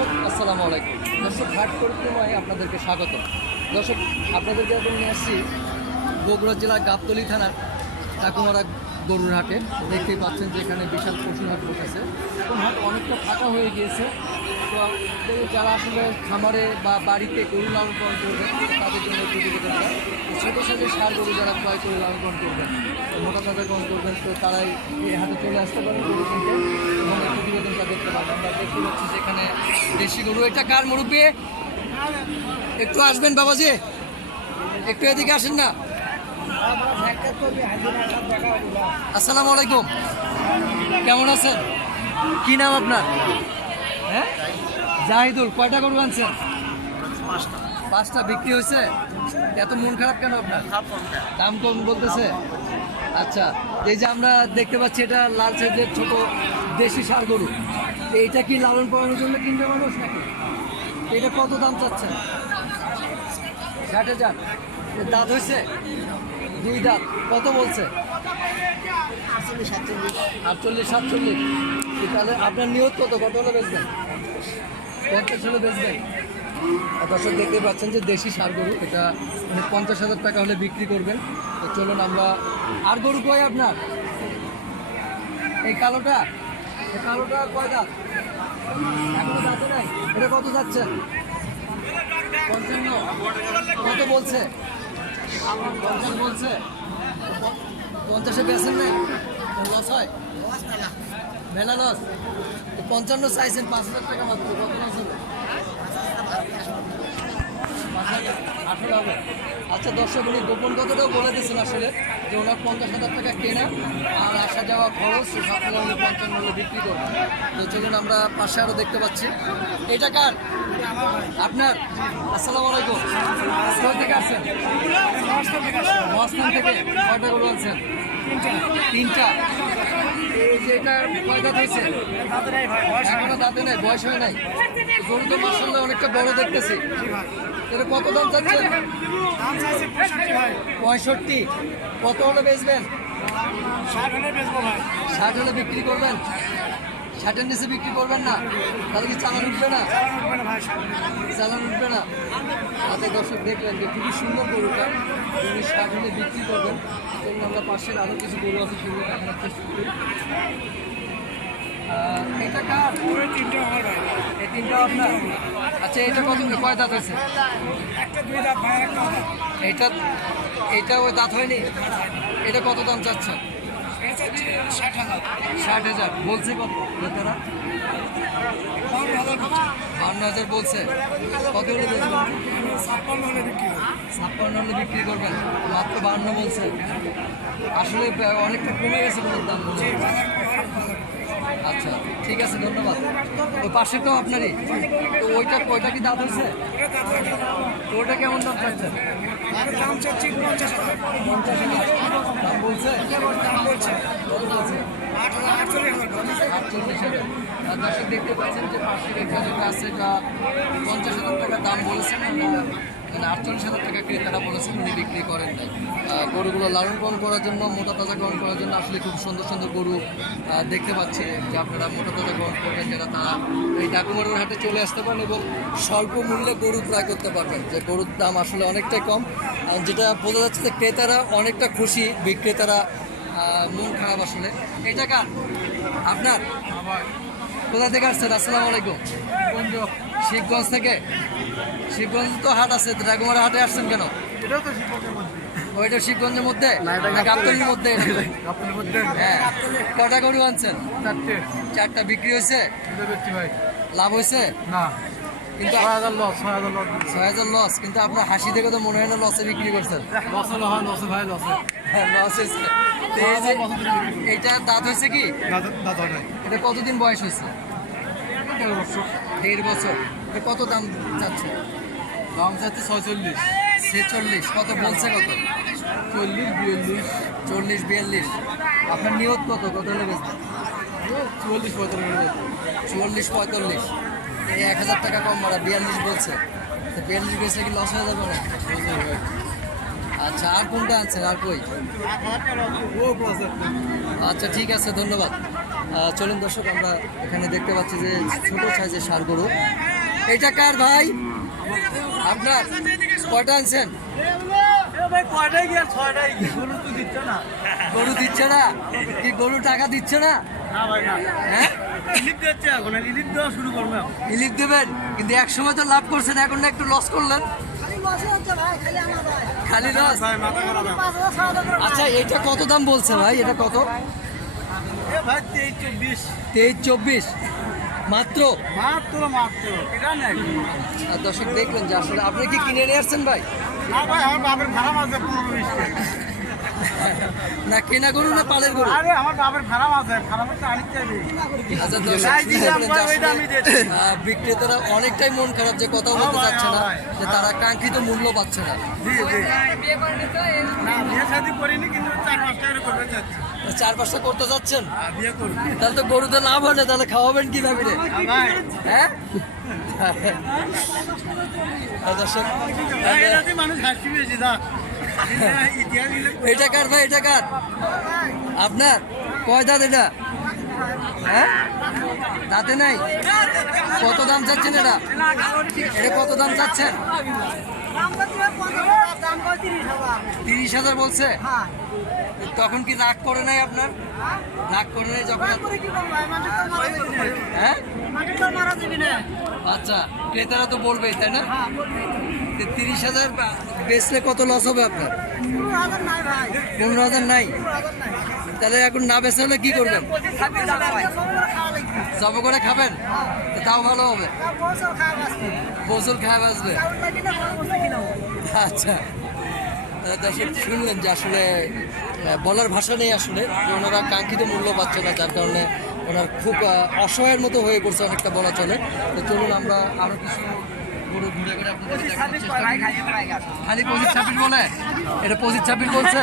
দর্শক আসসালামু আলাইকুম। দর্শক হাট পরিক্রমায় আপনাদেরকে স্বাগত। দর্শক আপনাদেরকে এখন নিয়ে আসছি বগুড়া জেলার গাবতলী থানার ঠাকুমারা গরুর হাটে। দেখতেই পাচ্ছেন যে এখানে বিশাল পশুর হাট বসেছে। এখন হাট অনেকটা ফাঁকা হয়ে গিয়েছে। তো যারা আসলে খামারে বা বাড়িতে গরু লালন পালন করবেন তাদের জন্য প্রতিবেদনটা, ছোটো সাথে সার গরু যারা ক্রয় করে লালন পালন করবেন, মোটা তাজা গ্রহণ করবেন, তো তারাই এই হাটে চলে আসতে পারেন গরু কিনতে এবং এই প্রতিবেদনটা দেখতে পাবেন। আমরা দেখতে পাচ্ছি যেখানে দেশি গরু। এটা কার মুরব্বী? একটু আসবেন বাবাজি, একটু এদিকে আসেন না। আসসালামু আলাইকুম, কেমন আছেন? কি নাম আপনার? হ্যাঁ, জাহিদুল। কয়টা গরু আনছেন? পাঁচটা। বিক্রি হয়েছে? এত মন খারাপ কেন আপনার? দাম কম বলতেছে? আচ্ছা, এই যে আমরা দেখতে পাচ্ছি এটা লাল সাইজের ছোট দেশি ষাঁড় গরু, এইটা কি লালন পালনের জন্য কিনবে মানুষ নাকি? এটা কত দাম চাচ্ছেন? 60,000। দাঁত হয়েছে? 2 দাঁত। কত বলছে? 48, 47। তাহলে আপনার নিয়ত কত? কত হলে বেচবেন? 50 হলে বেচবেন? দর্শক দেখতে পাচ্ছেন যে দেশি ষাঁড় গরু, এটা মানে 50,000 টাকা হলে বিক্রি করবেন। তো চলুন আমরা। আর গরু কয় আপনার? এই কালোটা? এই কালোটা কয় দাঁত? এখনো দাঁতে নাই। এটা কত যাচ্ছে? 55। কত বলছে? 50 বলছে। 50-এ বেচেন নাই? লস হয়? মেলা লস। 55 চাইছেন, 5,000 টাকা মাত্র। কত লস হবে? 18 হবে। আচ্ছা দর্শক, উনি গোপন কথাটাও বলে দিয়েছেন আসলে যে ওনার 50,000 টাকা কেনা আর আসা যাওয়া খরচ, সবগুলো উনি 55 হলে বিক্রি করবেন। তো চলুন আমরা পাশে আরও দেখতে পাচ্ছি। এটা কার? আপনার? আসসালামু আলাইকুম। কোথা থেকে আসছেন? মহাস্থান থেকে। কয়টা গরু আনছেন? 3টা। এই যে এটা কয় দাঁত হয়েছে? এখনো দাঁতে নাই, বয়স হয় নাই। গরু তো মাশাআল্লাহ অনেকটা বড় দেখতেছি। এটা কত দাম চাচ্ছেন? 65। কত হলে বেচবেন? 60 হলে বিক্রি করবেন? 60-এর নিচে বিক্রি করবেন না? তাহলে কি চালান উঠবে না? চালান উঠবে না। আচ্ছা দর্শক, দেখলেন যে খুবই সুন্দর গরুটা, উনি 60 হলে বিক্রি করবেন। চলুন আমরা পাশের আরও কিছু গরু আছে সেগুলো দেখানোর চেষ্টা করি। এটা কার? এই 3টা আপনার? আচ্ছা, এটা কত? কয় দাঁত হয়েছে? এইটা এইটা ওই দাঁত হয়নি? এটা কত দাম চাচ্ছেন? 60,000 বলছে। কত তারা? 52,000 বলছে। কত হলে বেচবেন? 56 হলে বিক্রি করবেন। মাত্র 52 বলছে। আসলে অনেকটা কমে গেছে গরুর দাম। আচ্ছা ঠিক আছে, ধন্যবাদ। ওই পাশেরটাও আপনারই? তো ওইটা কি দাঁত হয়েছে? তো ওটা কেমন দাম চাচ্ছেন? 50,000 দাম বলছে। কত বলছে? 48,000। দর্শক দেখতে পাচ্ছেন যে পাশের এটা যেটা আছে এটা 50,000 টাকা দাম বলেছেন, মানে 48,000 টাকা ক্রেতারা বলেছেন, উনি বিক্রি করেন নাই। গরুগুলো লালন পালন করার জন্য, মোটা তাজা গ্রহণ করার জন্য আসলে খুব সুন্দর সুন্দর গরু দেখতে পাচ্ছি যে আপনারা মোটা তাজা গ্রহণ করবেন যারা, তারা এই ঠাকুমারের হাটে চলে আসতে পারেন এবং স্বল্প মূল্যে গরু ক্রয় করতে পারবেন। যে গরুর দাম আসলে অনেকটাই কম, যেটা বোঝা যাচ্ছে যে ক্রেতারা অনেকটা খুশি, বিক্রেতারা মন খারাপ আসলে। এইটা কার? আপনার? কোথা থেকে আসছেন? আসসালামু আলাইকুম। শিবগঞ্জ থেকে? শিবগঞ্জ তো হাট আছে, ঠাকুমারা হাটে আসছেন কেন? ওইটা শিবগঞ্জের মধ্যে না গাবতলীর মধ্যে? হ্যাঁ। কটা গরু আনছেন? 4টা। বিক্রি হয়েছে? লাভ হয়েছে না, কিন্তু 6,000 লস। কিন্তু আপনার হাসি দেখে তো মনে হয় না লসে বিক্রি করছেন। লস হয়েছে। এইটা দাঁত হয়েছে কি? এটা কতদিন বয়স হয়েছে? 1.5 বছর। এটা কত দাম চাচ্ছে? দাম চাচ্ছে 46। 46। কত বলছে? কত? 40, 42। 40, 42। আপনার নিয়ত কত? কত হলে বেচবেন? 44, 45। 44, 45। এই 1,000 টাকা কম মারা 42 বলছে। তো 42 বেচলে কি লস হয়ে যাবে না? আচ্ছা, আর কোনটা আনছেন? আর কই? আচ্ছা ঠিক আছে, ধন্যবাদ। চলুন দর্শক, আমরা এখানে দেখতে পাচ্ছি যে ছোটো সাইজের ষাঁড় গরু, এটা কার ভাই? আপনার? কয়টা আনছেন? গরু দিচ্ছে না? কি গরু টাকা দিচ্ছে না? হ্যাঁ, ইলিপ দেবেন, কিন্তু এক সময় তো লাভ করছেন, এখন না একটু লস করলেন। খালি লস। আচ্ছা, এটা কত দাম বলছে ভাই? এটা কত? 23-24 মাত্র। আর দর্শক দেখলেন যে আসলে আপনি কি কিনে নিয়ে আসছেন ভাই? না কেনা গরু না পালের গরু? আচ্ছা, দর্শক দেখলেন যে আসলে, বিক্রেতারা অনেকটাই মন খারাপ, যে কথা বলতে চাচ্ছে না, যে তারা কাঙ্ক্ষিত মূল্য পাচ্ছে না। 4-5টা করতে যাচ্ছেন? তাহলে তো গরুতে লাভ হয় না, তাহলে খাওয়াবেন কিভাবে রে? হ্যাঁ দর্শক, এটা কার ভাই? এটা কার? আপনার? কয় দাঁত এটা? হ্যাঁ, দাঁতে নাই। কত দাম চাচ্ছেন এটা? এটা কত দাম চাচ্ছেন? 30,000 বলছে। তখন কি রাগ করে নাই আপনার? রাগ করে নাই যখন? হ্যাঁ, আচ্ছা, ক্রেতারা তো বলবেই, তাই না? 30,000 বেচলে কত লস হবে আপনার? 15,000 নাই? তাহলে এখন না বেচা হলে কি করবেন? জব করে খাবেন? তাও ভালো হবে। গোসল খায় বাঁচবে। আচ্ছা, দর্শক শুনলেন যে আসলে বলার ভাষা নেই আসলে, যে ওনারা কাঙ্ক্ষিত মূল্য পাচ্ছে না, যার কারণে ওনার খুব অসহায়ের মতো হয়ে পড়ছে অনেকটা বলা চলে। তো চলুন আমরা আরো কিছু গরু ঘুরে ঘুরে আপনাদের দেখানোর চেষ্টা করি। খালি 25-26 বলে? এটা 25-26 বলছে?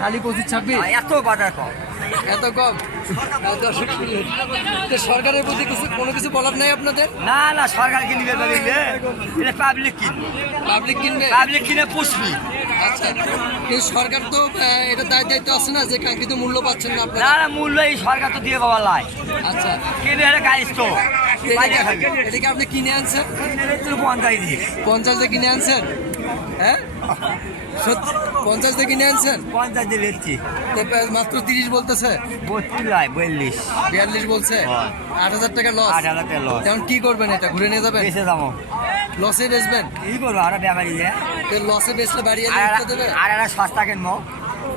খালি 25-26? এত বাজার কম। এত কম? দর্শক শুনলেন, তো সরকারের প্রতি কোনো কিছু বলার নাই আপনাদের? না না, সরকার কিনবে, এটা পাবলিক কিনবে। পাবলিক কিনবে? পাবলিক কিনে পুষবি। আচ্ছা, কিন্তু সরকার তো এটা দায়িত্ব আছে না, যে কাঙ্ক্ষিত মূল্য পাচ্ছেন না না আপনারা? না, মূল্য এই সরকার তো দিয়ে বাবা লাই। আচ্ছা, কিনে এটা গাইস তো এটাকে আপনি কিনে আনছেন? 50 দিয়ে। 50 দিয়ে কিনে আনছেন? হ্যাঁ, সত্যি 50 দিয়ে কিনে আনছেন? 50 দিয়ে বেচছি। তো মাত্র 30 বলতেছে? 32 লাই, 42। 42 বলছে? 8,000 টাকা লস। 8,000 টাকা লস। এখন কি করবেন? এটা ঘুরে নিয়ে যাবেন? বেচে যাবো। লসে বেচবেন? কি করবো, আরো ব্যাপারী লসে বেচলে বাড়িয়ালি উঠতে দেবে? আর একটা সস্তা কিনবো।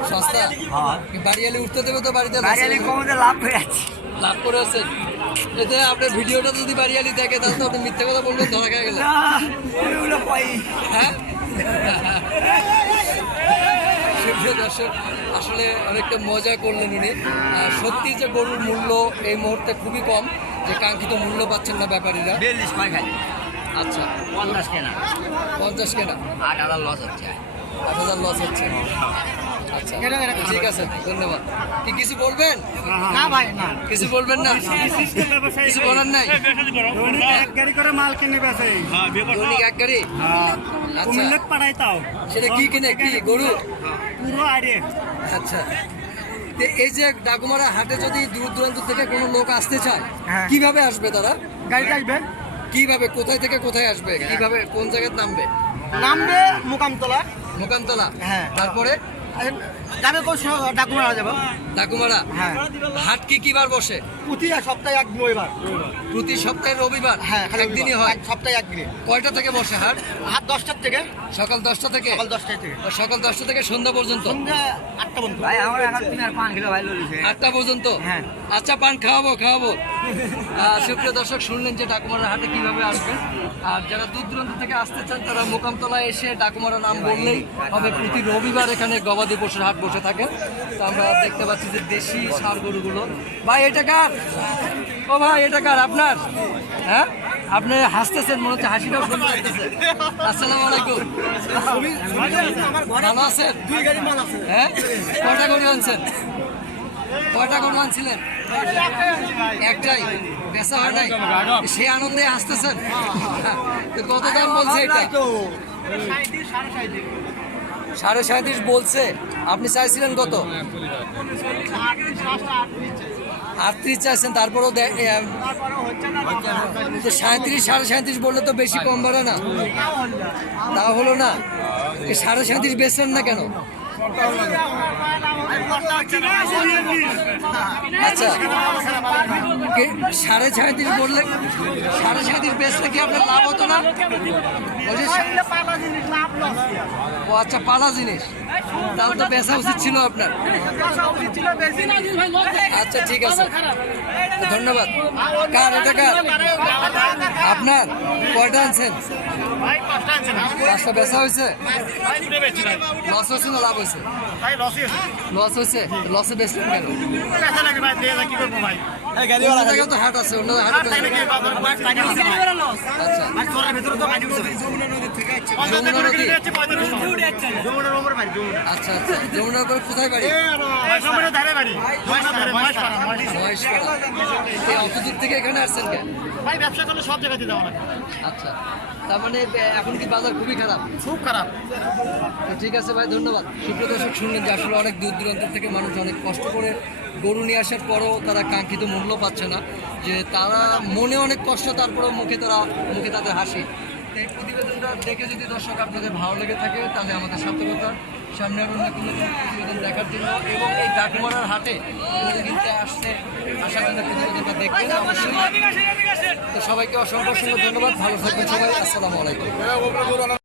সস্তা? হ্যাঁ, বাড়িয়ালি উঠতে দেবে তো? বাড়িতে গাড়ি কমতে লাভ করে যাচ্ছে। লাভ করে আছেন? এতে আপনার ভিডিওটা যদি বাড়িয়ালি দেখে, তাহলে তো আপনি মিথ্যে কথা বলবেন, ধরা খেয়ে গেলেন। ওইগুলো পাই। হ্যাঁ সুপ্রিয় দর্শক, আসলে অনেকটা মজা করলেন উনি। সত্যি যে গরুর মূল্য এই মুহূর্তে খুবই কম, যে কাঙ্ক্ষিত মূল্য পাচ্ছেন না ব্যাপারীরা। 42 কয় খাই। আচ্ছা, 50 কেনা। 50 কেনা? 8,000 লস হচ্ছে। 8,000 লস হচ্ছে। আচ্ছা, ঠিক আছে, ধন্যবাদ। কি কিছু বলবেন? না ভাই না, কিছু বলবেন না? কিছু বলার নাই? এক গাড়ি করে মাল কিনে বেছে দৈনিক এক গাড়ি? আচ্ছা, পাঠাই তাও সেটা কি কিনে? কি গরু? পুরো আরে। আচ্ছা, তো এই যে ডাকুমারা হাটে যদি দূর দূরান্ত থেকে কোনো লোক আসতে চায়, হ্যাঁ। কিভাবে আসবে তারা? গাড়িতে আসবে, কিভাবে, কোথায় থেকে কোথায় আসবে, কিভাবে, কোন জায়গায় নামবে? নামবে মোকামতলা। মোকামতলা? হ্যাঁ। তারপরে যাবে কোন ডাকুমারা যাবো। ডাকুমারা? হ্যাঁ। হাট কি বার বসে? প্রতি সপ্তাহে এক রবিবার। প্রতি সপ্তাহে রবিবার? হ্যাঁ, একদিনই হয়? সপ্তাহে একদিনে। কয়টা থেকে বসে হাট? হাট 10টার থেকে, সকাল 10টা থেকে? সকাল 10টায় থেকে সকাল 10টা থেকে সন্ধ্যা পর্যন্ত? সন্ধ্যা 8টা পর্যন্ত। ভাই আমার এখন 3 আর 5 কিলো ভাই ললিছে। 8টা পর্যন্ত? হ্যাঁ। আচ্ছা, পান খাওয়াবো। সুপ্রিয় দর্শক, শুনলেন যে ডাকুমারা হাটে কিভাবে আসবেন। আর যারা দূর দূরান্ত থেকে আসতে চান, তারা মোকামতলায় এসে ডাকুমারা নাম বললেই হবে। প্রতি রবিবার এখানে গবাদি পশুর হাট বসে থাকে। তো আমরা দেখতে পাচ্ছি যে দেশি ষাঁড় গরুগুলো। ভাই এটা কার? ও ভাই, এটা কার? আপনার? হ্যাঁ, আপনি হাসতেছেন, মনে হচ্ছে হাসিটাও শুনতে পাইতেছে। আসসালামু আলাইকুম, ভালো আছেন? 2 গাড়ি মাল আছে। হ্যাঁ, কয়টা গরু আনছেন? কয়টা গরু আনছিলেন? একটাই? বেচা হয় নাই? সে আনন্দে আসতেছেন? তো কত দাম বলছে এটা? 37.5 বলছে। আপনি চাইছিলেন কত? 38 চাইছেন, তারপরেও তো 37 37.5 বললে তো বেশি কম বাড়ে না? তা হলো না, 37.5 বেচলেন না কেন? আচ্ছা, 37.5 বললে 37.5 বেচলে কি আপনার লাভ হতো না? ও আচ্ছা, পালা জিনিস, তাহলে তো বেচা উচিত ছিল আপনার। আচ্ছা ঠিক আছে, ধন্যবাদ। কার এটা, কার? আপনার? কয়টা আনছেন? 5টা বেচা হয়েছে? লস হয়েছে না লাভ হয়েছে? লস হয়েছে। লসে বেচলেন কেন? অন্য জায়গায় তো হাট আছে, অন্য হাটে আচ্ছা, আচ্ছা আচ্ছা, যমুনার পরে কোথায় বাড়ি? মহেশপাড়া। অত দূর থেকে এখানে আসছেন কেন? ভাই ব্যবসা করলে সব জায়গাতে যাওয়া লাগে। আচ্ছা, তার মানে এখন কি বাজার খুবই খারাপ? খুব খারাপ। তো ঠিক আছে ভাই, ধন্যবাদ। সুপ্রিয় দর্শক, শুনলেন যে আসলে অনেক দূর দূরান্ত থেকে মানুষ অনেক কষ্ট করে গরু নিয়ে আসার পরও তারা কাঙ্ক্ষিত মূল্য পাচ্ছে না, যে তারা মনে অনেক কষ্ট, তারপরেও মুখে তাদের হাসি। তো এই প্রতিবেদনটা দেখে যদি দর্শক আপনাদের ভালো লেগে থাকে, তাহলে আমাদের সার্থকতা। সামনে আরও নতুন নতুন প্রতিবেদন দেখার জন্য এবং এই ডাকুমারার হাটে কিনতে আসার জন্য প্রতিবেদনটা দেখবেন অবশ্যই। তো সবাইকে অসংখ্য ধন্যবাদ, ভালো থাকবেন সবাই, আসসালামু আলাইকুম।